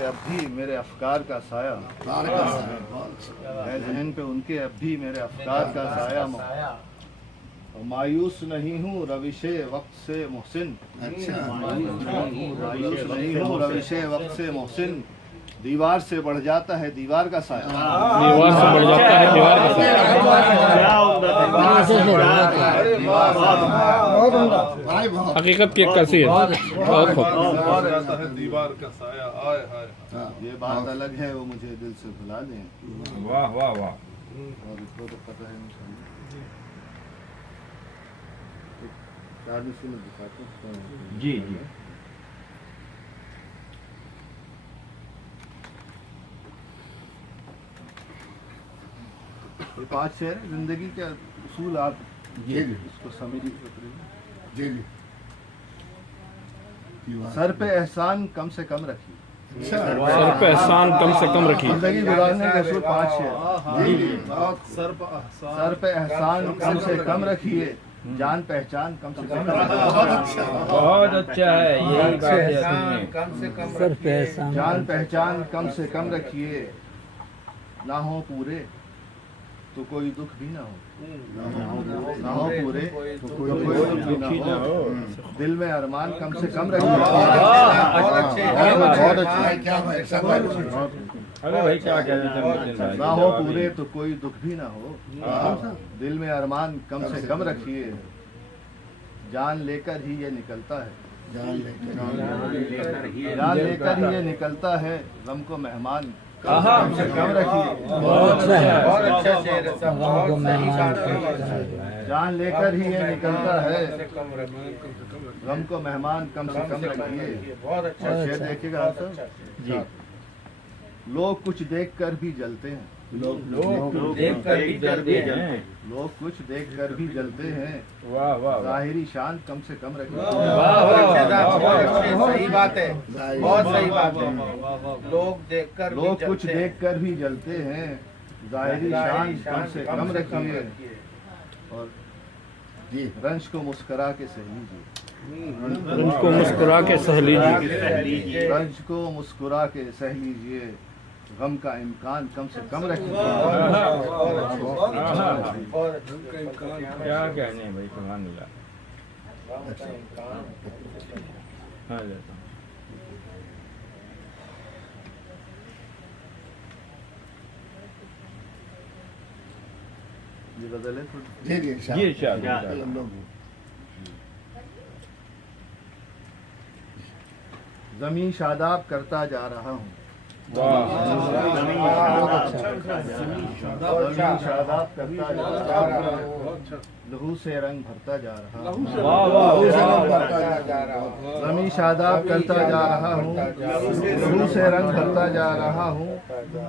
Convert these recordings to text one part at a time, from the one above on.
अब भी मेरे अफकार का साया है जहन पे उनके, अब भी मेरे अफकार का साया। मायूस नहीं हूँ रविशे वक्त से मोहसिन, मायूस नहीं हूँ रविशे वक्त से मोहसिन। दीवार से बढ़ जाता है दीवार का साया, दीवार से बढ़ जाता है दीवार का साया। हकीकत की अक्कासी है। बहुत खूब। दीवार का साया आए हाय, ये बात अलग है वो मुझे दिल से भुला दें। वाह वाह वाह। और इसको तो पता है जी जी। ये 5 शेर जिंदगी के उसूल, आप जी इसको समझिए। जी जी। सर पे एहसान कम से कम रखिए, सर पे एहसान कम से कम रखिए। जिंदगी गुजारने के उसूल 5 शेर। सर पे एहसान कम से कम रखिए, जान पहचान कम से कम रखिए। बहुत अच्छा है, यही बात है असल में। सर पे एहसान, जान पहचान कम से कम रखिए, ना हो पूरे तो कोई दुख भी ना हो, ना हो पूरे तो कोई दुख भी ना हो। दिल में अरमान कम से कम रखिए। बहुत अच्छा, क्या भाई सब अरे भाई क्या कह रहे थे? ना हो पूरे तो कोई दुख भी ना हो। दिल में अरमान कम से कम रखिए, जान लेकर ही ये निकलता है, जान जान लेकर ही ये निकलता है। गम को मेहमान कम से कम रखिए। बहुत अच्छा है। बहुत अच्छा शेर है सब। गम को मेहमान जान लेकर ही ये निकलता है, गम को मेहमान कम से कम रखिए। बहुत अच्छा शेर देखिएगा सर जी। लोग कुछ देखकर भी जलते हैं, लोग देख कर भी डरते हैं। लोग कुछ देखकर भी जलते हैं। वाह वाह वाह। ज़ाहिरी शान कम से कम रखिए। सही बात है, बहुत सही बात है। लोग कुछ देखकर भी जलते हैं, ज़ाहिरी शान कम से कम रखिए। और जी रंज को मुस्कुरा के सह लीजिए, उनको मुस्कुरा के सह लीजिए। रंज को मुस्कुरा के सह लीजिए। गम का इम्कान कम से कम रखिए। क्या कहने हैं भाई, सुभान अल्लाह। हाँ लेता हूँ। ये गजल है थोड़ी। जी जी जी इरशाद। ज़मीं शादाब करता जा रहा हूँ, ज़मीं शादाब करता जा रहा हूँ। लहू से रंग भरता जा रहा हूँ। ज़मीं शादाब करता जा रहा हूँ, लहू से रंग भरता जा रहा हूँ।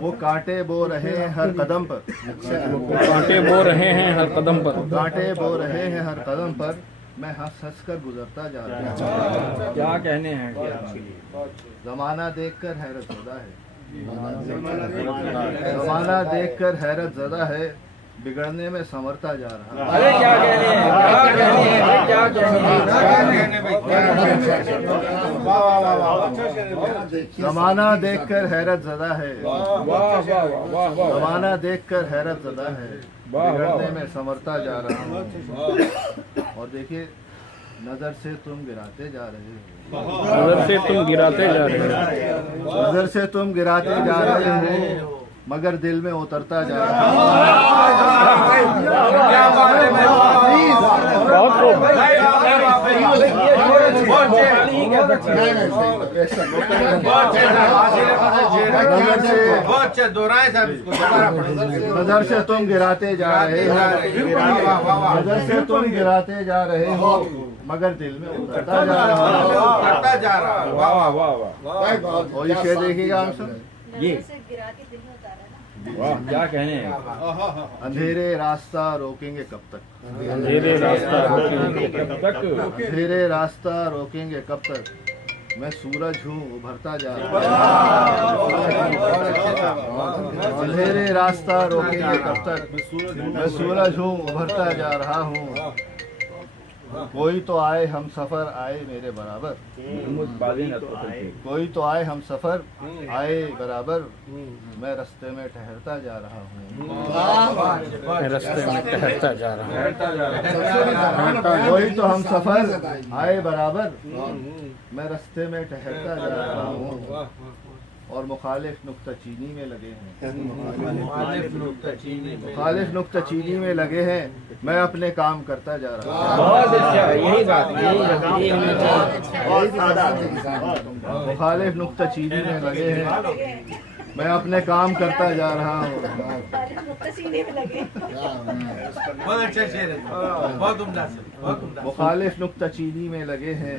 वो कांटे बो रहे हैं हर कदम पर, कांटे बो रहे हैं हर कदम पर। कांटे बो रहे हैं हर कदम पर। मैं हंस हंस कर गुजरता जा रहा हूँ। क्या कहने हैं? जमाना देखकर हैरत ज़दा है, जमाना देखकर हैरत ज़दा है। बिगड़ने में संवरता जा रहा है। अरे क्या कहने हैं, क्या कहने हैं, क्या कहने हैं? जमाना देखकर हैरत ज़दा है, वाह वाह वाह वाह। जमाना देखकर हैरत ज़दा है। बिगड़ने में संवरता जा रहा हूँ। और देखिए, नजर से तुम गिराते जा रहे हो, नजर से तुम गिराते जा रहे हो। नजर से तुम गिराते जा रहे हो, मगर दिल में उतरता जा रहा है। बहुत खूब। नजर से तुम गिराते जा रहे हो, नजर से तुम गिराते जा रहे हो, मगर दिल में उतरता जा रहा है। वाह वाह वाह। और ये शेर देखिएगा आप सब। ये वाह, क्या कहने हैं? अंधेरे रास्ता रोकेंगे कब तक, अंधेरे रास्ता रोकेंगे कब तक? अंधेरे रास्ता रोकेंगे कब तक। मैं सूरज हूँ उभरता जा रहा हूँ। अंधेरे रास्ता रोकेंगे कब तक। मैं सूरज हूँ उभरता जा रहा हूँ। कोई तो आए हम सफर आए मेरे बराबर, कोई तो आए हम सफर आए बराबर, मैं रास्ते में ठहरता जा रहा हूँ। मैं रास्ते में ठहरता जा रहा हूँ। कोई तो हम सफर आए बराबर, मैं रास्ते में ठहरता जा रहा हूँ। और मुखालिफ नुक्ता चीनी में लगे हैं, मुखालिफ नुक्ता चीनी में लगे हैं, मैं अपने काम करता जा रहा हूँ। बहुत अच्छा, यही बात, मुखालिफ नुक्ता चीनी में लगे हैं, मैं अपने काम करता जा रहा हूँ। बहुत अच्छा शेर है, बहुत उम्दा से, बहुत उम्दा। मुखालिफ नुक्ता चीनी में लगे हैं,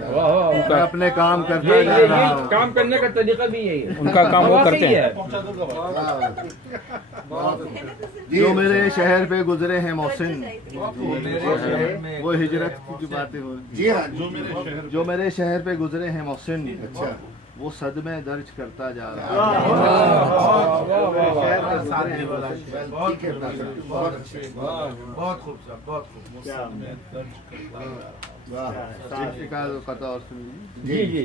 मैं अपने काम करता जा रहा हूँ। काम करने का तरीका भी यही है, उनका काम वो करते हैं। जो मेरे शहर पे गुजरे हैं मोहसिन, वो हिजरत की बातें हो रही। जी हाँ, जो मेरे शहर पे गुजरे हैं मोहसिन, अच्छा, वो सदमे दर्ज करता जा रहा है। ठीक है, बहुत अच्छे, बहुत खूबसूरत, बहुत खूबसूरत। वाह, एक आध कता और सुनिए। जी जी,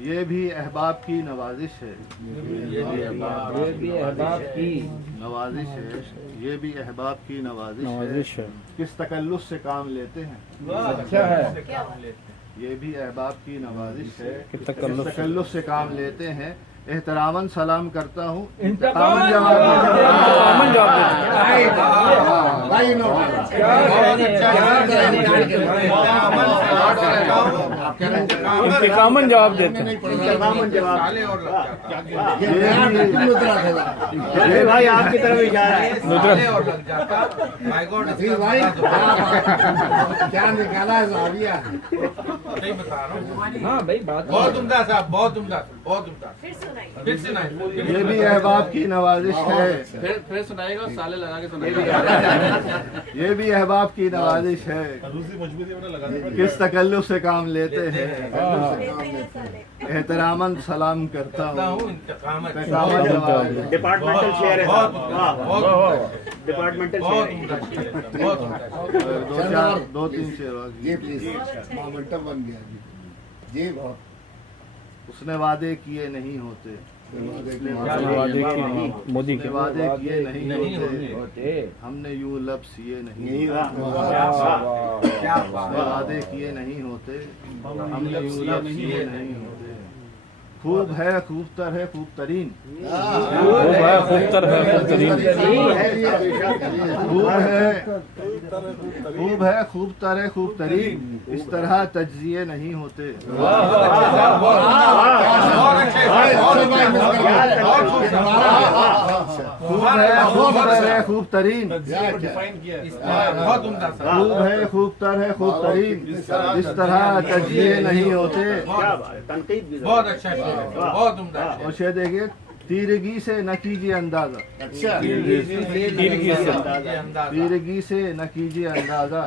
ये भी अहबाब की नवाजिश है, ये भी अहबाब की नवाजिश है, ये भी अहबाब की नवाजिश नवाजिश है। है। किस तकल्लुफ से काम लेते हैं, अच्छा है। ये भी अहबाब की नवाजिश है। कि किस तकल्लुफ से तकल्लुफ से काम लेते हैं, एहतरामन सलाम करता हूँ, इंतकामन जवाब देता हूँ। कॉमन जवाब देते हैं। भाई नो, इंतकामन जवाब देते हैं। ये भाई आपकी तरफ इशारा है। नसीर भाई, क्या निकाला है साहबिया? हाँ भाई, बात बहुत उम्दा साहब, बहुत उम्दा, बहुत उम्दा। फिर सुनाइए। ये भी अहबाब की नवाजिश है, फिर सुनाएगा, साले लगा के सुनाएगा। ये भी अहबाब की नवाजिश है। किस तकल्लुफ से काम लेते हैं, एहतरामन सलाम करता हूँ, इंतकामन जवाब देता हूँ। डिपार्टमेंटल शेयर है साहब, डिपार्टमेंटल शेयर दो तीन शेर जी प्लीज, मोमेंटम बन गया जी। जी बहुत, उसने वादे किए नहीं होते, वादे की मोदी के वादे किए नहीं होते, होते। हमने यूं लब सिए नहीं नहीं होते। क्या उसने वादे किए नहीं होते, हमने यूं लब सिए नहीं होते। खूब है, खूबतर है, खूब तरीन, खूब है, खूबतर है, खूबतरीन। खूब है, खूब है, खूबतर है, खूब तरीन, इस तरह तज्जिए नहीं होते। खूब है, खूबतर है, खूब तरीन, बहुत उम्दा साहब। खूब है, खूबतर है, खूब तरीन, इस तरह तज्जिए नहीं होते। तनकीद भी बहुत अच्छा शेर है, बहुत उम्दा। और शेर देखिए, तीरगी से न कीजिए अंदाजा, अच्छा, तीरगी से न कीजिए अंदाजा,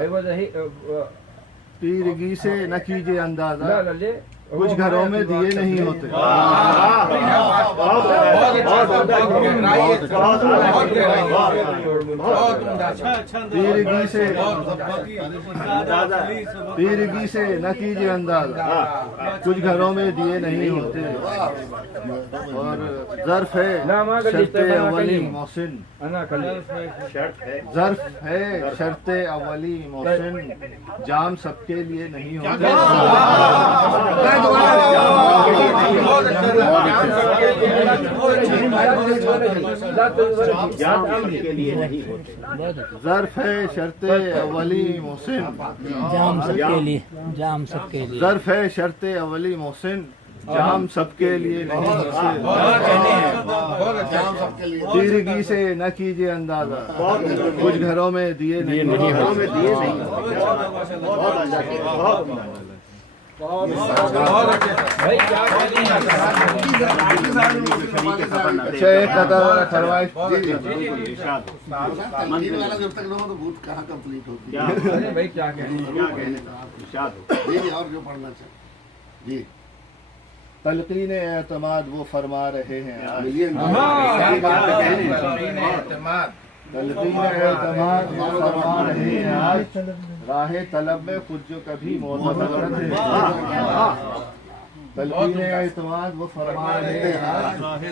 तीरगी से न कीजिए अंदाजा, कुछ घरों में दिए नहीं होते। तीरगी से न कीजिए अंदाजा, कुछ घरों में दिए नहीं होते। और ज़र्फ है शर्ते अवली मोहसिन, ज़र्फ है शर्ते अवली मोहसिन, जाम सबके लिए नहीं होते। के लिए नहीं होते। ज़र्फ है शर्ते अवली मोहसिन, जाम सबके लिए, जाम सबके लिए। ज़र्फ है शर्ते अवली मोहसिन, जाम सबके लिए नहीं होते। तीरगी से न कीजिए अंदाजा, कुछ घरों में दिए नहीं होते। अच्छा, एक कतार फरमाइश। तनकीद वाला जब तक ना हो तो भूत कहाँ कंप्लीट होती है? अरे भाई क्या कहने जी जी, और जो पढ़ना चाहिए जी। तलकीन एतमाद वो फरमा रहे हैं आज, मिलियन तलकीन एतमाद वो फरमा रहे हैं आज, राहे तलब में खुद जो कभी मोतबर न थे, तलबीन एतमाद वो फरमा रहे हैं, राहे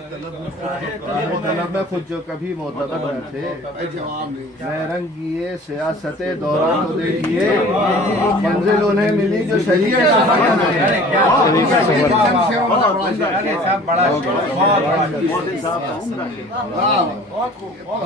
तलब में खुद जो कभी मोतबर न थे, जवाब नहीं मैं रंगिए सियासत दौरान को देखिए, मंजिल उन्हें मिली जो शरीयत अरे क्या अरे साहब बड़ा मोदी साहब का उम्दा है। वाह